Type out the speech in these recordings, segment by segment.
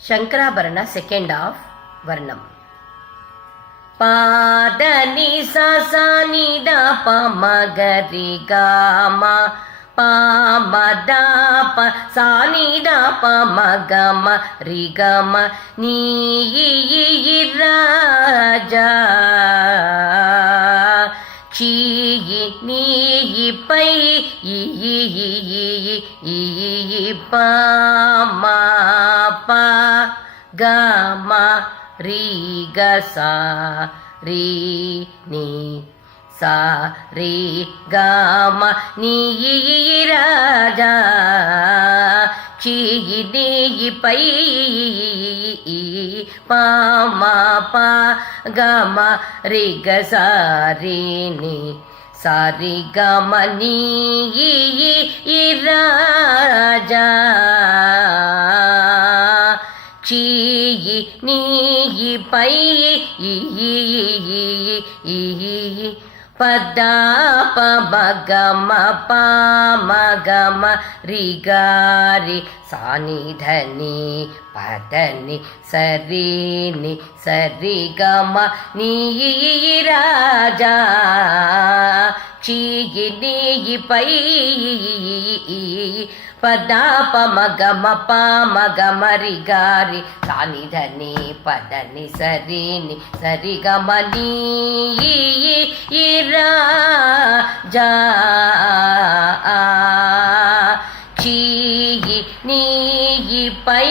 Shankarabharana second of ವರ್ಣಂ. ಪಾದನಿ ಸನಿ ದ ಪ ಮಗರಿ ಗ ಮ ಪ ಮದ ಪ ಸಾನಿ ದ ಪ ಮಗ ಮ ರಿ ಗ ಮ ನೀ ರಾಜ ಚೀಯಿ ನೀಯಿ ಪೈ ಈ ಪ ಮ ಪ ಗ ಮ ರಿ ಗ ಸಾ ರಿ ನೀ ಸಾ ರಿ ಗ ಮ ನೀ ರಾಜ ಚೀಯಿ ನೀಯಿ ಪೈ ಪ ಮ ಪ ಗ ಮ ರಿ ಗ ಸಾ ರಿ ನೀ ಸಾ ರಿ ಗ ಮ ನೀ ರಾಜ ಚೀಯಿ ನೀಯಿ ಪೈ ಪದ ಪ ಮಗ ಮ ಪ ಮಗ ಮ ರಿ ಗ ರಿ ಸಾನಿ ಧನಿ ಪದನಿ ಸರಿ ನಿ ಸರಿ ಗ ಮ ನೀ ರಾಜ ಚೀಯಿ ನೀಯಿ ಪೈ ಪದ ಪ ಮಗ ಮ ಪ ಮಗ ಮ ರಿ ಗ ರಿ ಸಾನಿ ಧನಿ ಪದನಿ ಸರಿ ನಿ ಸರಿ ಗ ಮ ನೀ ರಾಜ ಚೀಯಿ ನೀಯಿ ಪೈ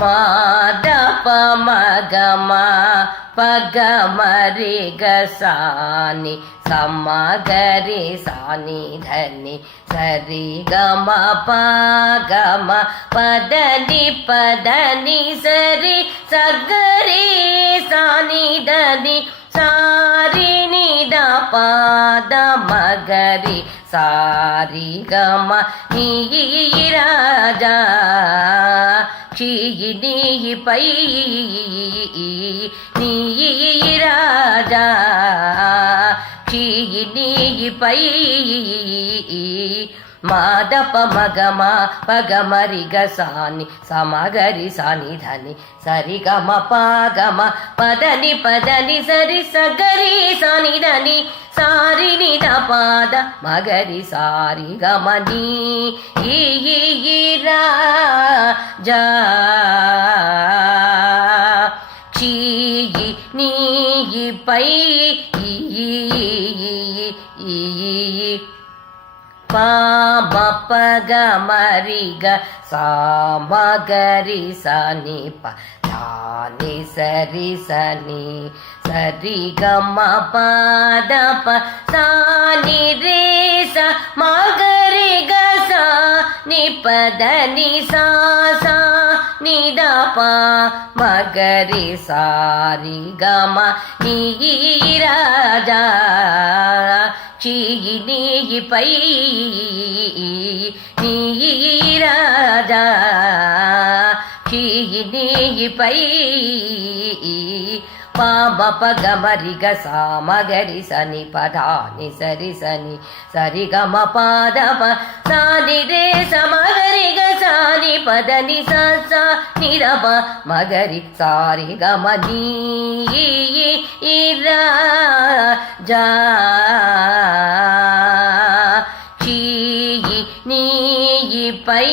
ಮಾದ ಪ ಮಗ ಮ ಪಗ ಮ ರಿ ಗ ಸಾನಿ ಸಮ ಗ ರಿ ಸಾನಿ ಧನಿ ಸರಿ ಗ ಮ ಪ ಗ ಮ ಪದನಿ ಸರಿ ಸ ಗ ರಿ ಸಾನಿ ಧನಿ ಸಾರಿ ನಿ ದ ಪ ದ ಮ ಗ ರಿ ಸಾರಿ ಗ ಮ ನೀ ರಾಜ ಚೀಯಿ ನೀಯಿ ಪೈ ನೀ ರಾಜ ಚೀಯಿ ನೀಯಿ ಪೈ ಮಾದ ಪ ಮಗ ಮ ಪಗ ಮ ರಿ ಗ ಸಾನಿ ಸಮ ಗ ರಿ ಸಾನಿ ಧನಿ ಸರಿ ಗ ಮ ಪ ಗ ಮ ಪದನಿ ಸರಿ ಸ ಗ ರಿ ಸಾನಿ ಧನಿ ಸಾರಿ ನಿ ದ ಪಾದ ಮಗ ರಿ ಸಾರಿ ಗ ಮ ನೀ ರಾಜ ಚೀಯಿ ನೀಯಿ ಪೈ ಪ ಮ ಪ ಗ ಮ ರಿ ಗ ಸಾ ಮ ಗ ರಿ ಸ ನಿ ಪ ನಿ ಸರಿ ಸ ನಿ ಸರಿ ಗ ಮ ಪ ದ ಪ ಸಾ ನಿ ರೇ ಸ ಮ ಗ ರಿ ಗ ಸಾ ನಿ ಪ ದ ನಿ ಸಾ ಸಾ ನಿ ದ ಪ ಮ ಗ ರಿ ಸಾ ರಿ ಗ ಮ ನೀ ರಾಜ ಚೀಯಿ ನೀಯಿ ಪೈ ನೀ ರಾಜ ಚೀಯಿ ನೀಯಿ ಪೈ ಪ ಮ ಪ ಗ ಮ ರಿ ಗ ಸಾ ಮ ಗ ರಿ ಸ ನಿ ಪ ಧ ನಿ ಸರಿ ಸ ನಿ ಸರಿ ಗ ಮ ಪ ದ ಪ ಸಾ ನಿ ರೇ ಸ ಮ ಗ ರಿ ಗ ಸಾ ನಿ ಪ ದ ನಿ ಸ ಸಾ ನಿ ದ ಪ ಮ ಗ ರಿ ಸಾ ರಿ ಗ ಮ ನೀ ರಾಜ ಚೀಯಿ ನೀಯಿ ಪೈ